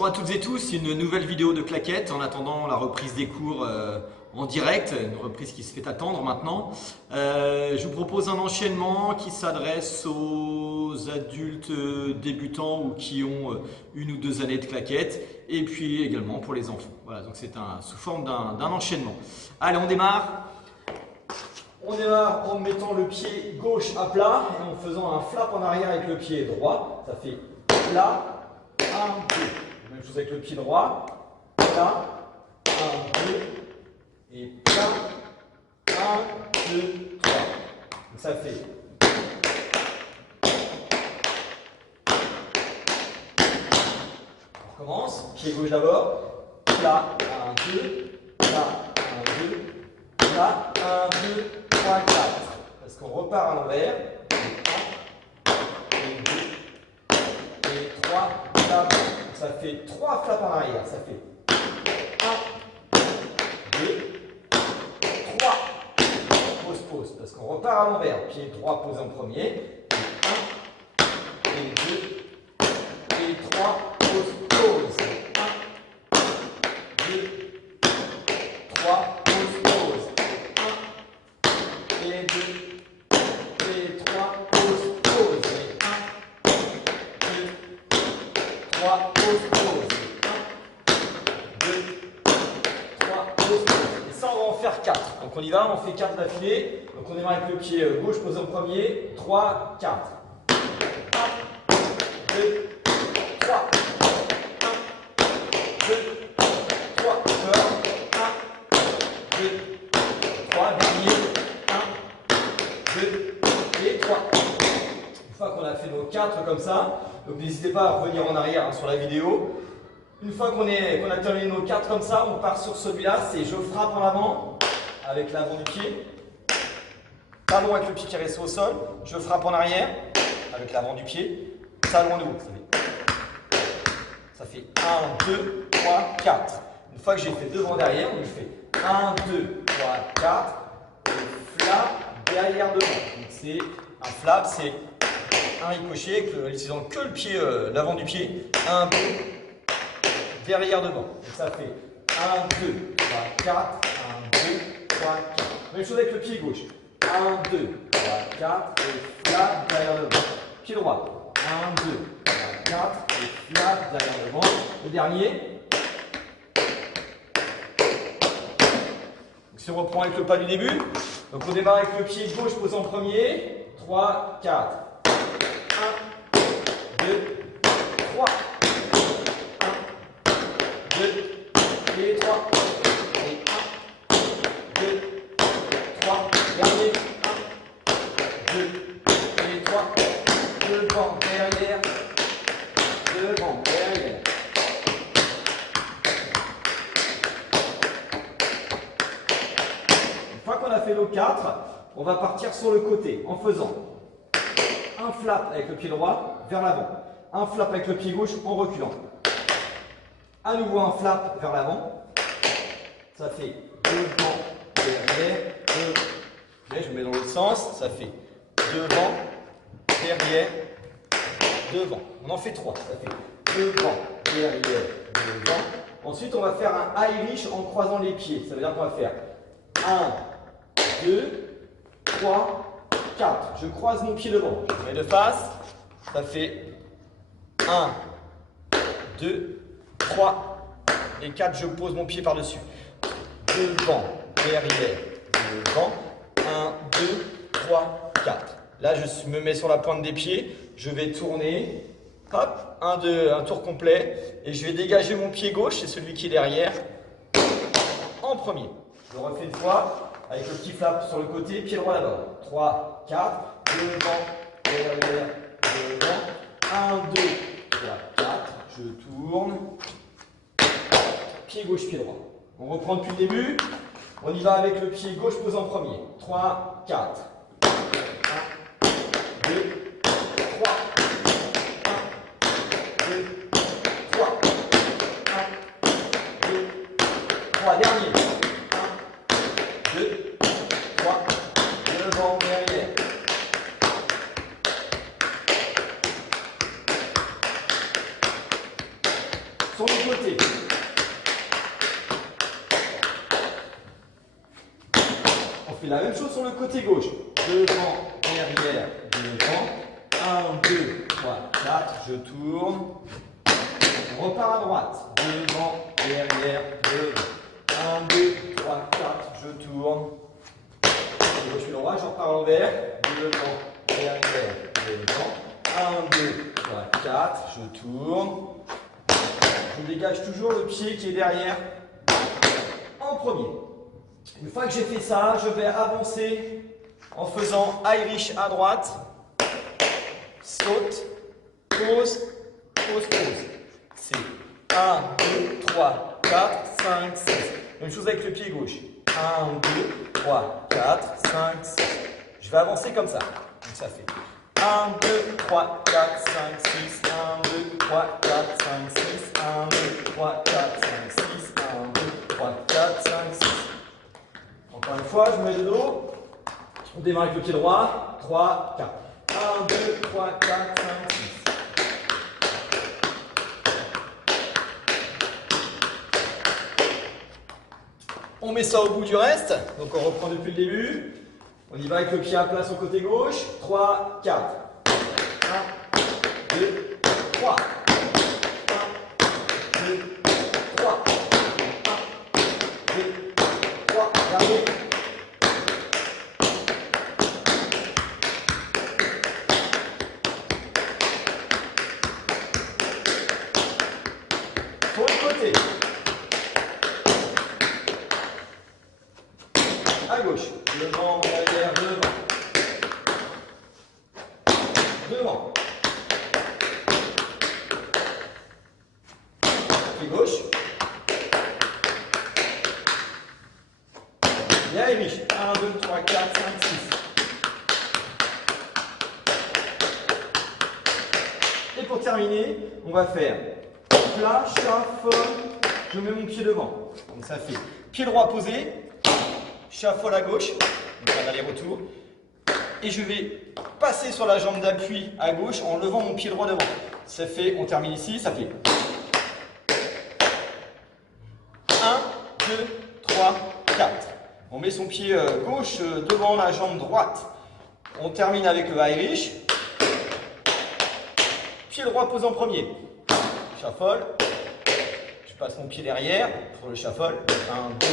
Bonjour à toutes et tous, une nouvelle vidéo de claquettes en attendant la reprise des cours en direct, une reprise qui se fait attendre maintenant. Je vous propose un enchaînement qui s'adresse aux adultes débutants ou qui ont une ou deux années de claquettes et puis également pour les enfants. Voilà, donc c'est sous forme d'un enchaînement. Allez, on démarre. On démarre en mettant le pied gauche à plat et en faisant un flap en arrière avec le pied droit. Ça fait plat, 1, 2. Même chose avec le pied droit. Plat, 1, 2. Et plat, 1, 2, 3. Donc ça fait. On recommence. Pied gauche d'abord. Plat, 1, 2. Plat, 1, 2. Plat, 1, 2, 3, 4. Parce qu'on repart à l'envers. 1, et 2, et 3, flaps. Ça fait 3 flaps en arrière. Ça fait 1, 2, 3. Pause, pause. Parce qu'on repart à l'envers. Pied droit posé en premier. 1, et 2, et 3. Pause, pause. 1, 2, 3. Pause, pause. 1, et 2, et 3. Pause, pause. 1, 2, 3. Pause, pause. 1, 2, 3. Pause, pause. Et ça, on va en faire 4. Donc on y va, on fait 4 d'affilée. Donc on démarre avec le pied gauche posé en premier. 3, 4. 1, 2, 3. 1, 2, 3. Encore. 1, 2, 3. Dernier. 1, 2 et 3. Une fois qu'on a fait nos 4 comme ça, donc n'hésitez pas à revenir en arrière sur la vidéo. Une fois qu'on a terminé nos 4 comme ça, on part sur celui-là, c'est je frappe en avant avec l'avant du pied. Talon avec le pied qui reste au sol. Je frappe en arrière avec l'avant du pied. Talon de haut. Ça fait 1, 2, 3, 4. Une fois que j'ai fait devant derrière, je fais 1, 2, 3, 4. Et flap derrière devant. Donc c'est un flap, c'est un ricochet en utilisant que le pied, l'avant du pied. 1, 2, derrière devant. Donc ça fait 1, 2, 3, 4. 1, 2, 3, 4. Même chose avec le pied gauche. 1, 2, 3, 4. Et flap derrière devant. Pied droit. 1, 2, 3, 4. Et flap derrière devant. Le dernier. Si on reprend avec le pas du début, donc on démarre avec le pied gauche posé en premier. 3, 4. 1, 2, 3. 1, 2, et 3. Et 1, 2, 3. Dernier. 1, 2, et 3. Devant, derrière. Devant, derrière. Une fois qu'on a fait nos 4, on va partir sur le côté en faisant un flap avec le pied droit vers l'avant, un flap avec le pied gauche en reculant. À nouveau un flap vers l'avant. Ça fait devant, derrière, devant. Okay, je me mets dans l'autre sens. Ça fait devant, derrière, devant. On en fait 3. Ça fait devant, derrière, devant. Ensuite, on va faire un Irish en croisant les pieds. Ça veut dire qu'on va faire 1, 2, 3, 4. Je croise mon pied devant. Je mets de face. Ça fait 1, 2, 3 et 4. Je pose mon pied par-dessus. Devant, derrière, devant. 1, 2, 3, 4. Là, je me mets sur la pointe des pieds. Je vais tourner. Hop, un tour complet. Et je vais dégager mon pied gauche, c'est celui qui est derrière, en premier. Je le refais une fois, avec le petit flap sur le côté, pied droit là-bas. 3, 4, devant, derrière, devant. 1, 2, 3, 4. Je tourne. Pied gauche, pied droit. On reprend depuis le début. On y va avec le pied gauche posé en premier. 3, 4. 1, 2, 3. 1, 2, 3. 1, 2, 3. Dernier. 1, 2, 3. Devant, derrière. Sur Premier côté. On fait la même chose sur le côté gauche. Devant, derrière, devant. 1, 2, 3, 4. Je tourne. On repart à droite. Devant, derrière, devant. 1, 2, 3, 4. Je tourne. Je suis droit, je repars à l'envers. Devant, derrière, devant. 1, 2, 3, 4. Je tourne. Je dégage toujours le pied qui est derrière en premier. Une fois que j'ai fait ça, je vais avancer en faisant Irish à droite. Saute, pause, pause, pause. C'est 1, 2, 3, 4, 5, 6. Même chose avec le pied gauche. 1, 2, 3, 4, 5, 6. Je vais avancer comme ça. Donc ça fait 1, 2, 3, 4, 5, 6. 1, 2, 3, 4, 5, 6. 1, 2, 3, 4, 5, 6. 1, 2, 3, 4, 5, 6. Encore une fois, je mets le dos. On démarre avec le pied droit. 3, 4. 1, 2, 3, 4, 5, 6. On met ça au bout du reste. Donc on reprend depuis le début. On y va avec le pied à plat sur le côté gauche. 3, 4. 1, 2, 3. 1, 2, 3. 1, 2, 3. Regardez. Pour le côté. À gauche. Devant, derrière, devant. Devant. Pied gauche. Bien Irish. 1, 2, 3, 4, 5, 6. Et pour terminer, on va faire plat, shuffle. Je mets mon pied devant. Donc ça fait pied droit posé. Shuffle à gauche, donc un aller-retour, et je vais passer sur la jambe d'appui à gauche en levant mon pied droit devant. Ça fait, on termine ici, ça fait 1, 2, 3, 4. On met son pied gauche devant la jambe droite. On termine avec le Irish. Pied droit posé en premier. Shuffle. Je passe mon pied derrière pour le shuffle. 1, 2.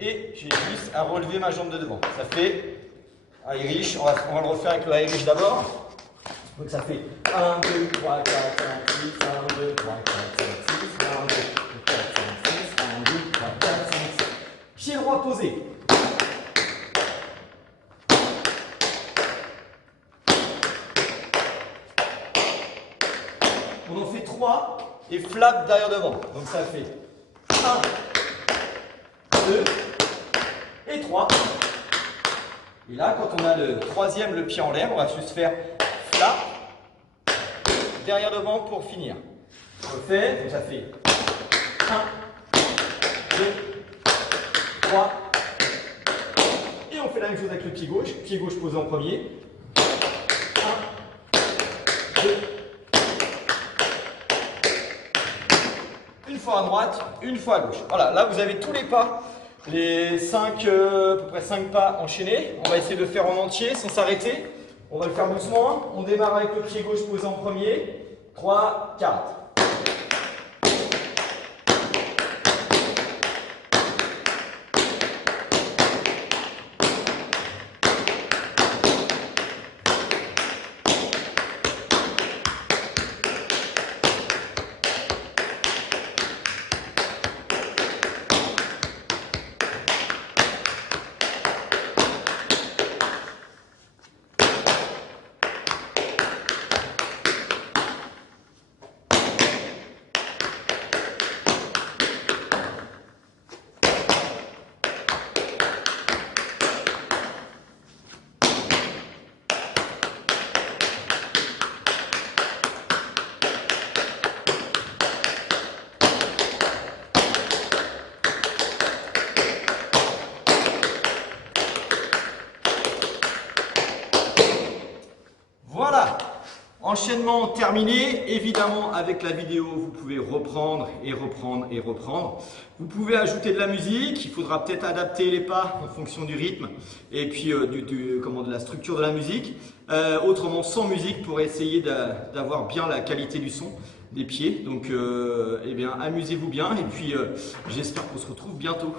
Et j'ai juste à relever ma jambe de devant. Ça fait Irish. On va le refaire avec le Irish d'abord. Donc ça fait 1, 2, 3, 4, 5, 6. 1, 2, 3, 4, 5, 6. 1, 2, 4, 5, 6. 1, 2, 3, 4, 5, 6. Pied droit posé. On en fait 3 et flap derrière devant. Donc ça fait 1, 2 et 3. Et là, quand on a le troisième, le pied en l'air, on va juste faire flap derrière devant pour finir. On le fait, donc ça fait 1, 2, 3. Et on fait la même chose avec le pied gauche posé en premier. 1, 2. Une fois à droite, une fois à gauche. Voilà, là vous avez tous les pas, les 5, à peu près 5 pas enchaînés. On va essayer de faire en entier sans s'arrêter. On va le faire doucement. On démarre avec le pied gauche posé en premier. 3, 4. Enchaînement terminé. Évidemment, avec la vidéo, vous pouvez reprendre et reprendre et reprendre. Vous pouvez ajouter de la musique. Il faudra peut-être adapter les pas en fonction du rythme et puis de la structure de la musique. Autrement, sans musique pour essayer d'avoir bien la qualité du son des pieds. Donc, eh bien, amusez-vous bien et puis j'espère qu'on se retrouve bientôt.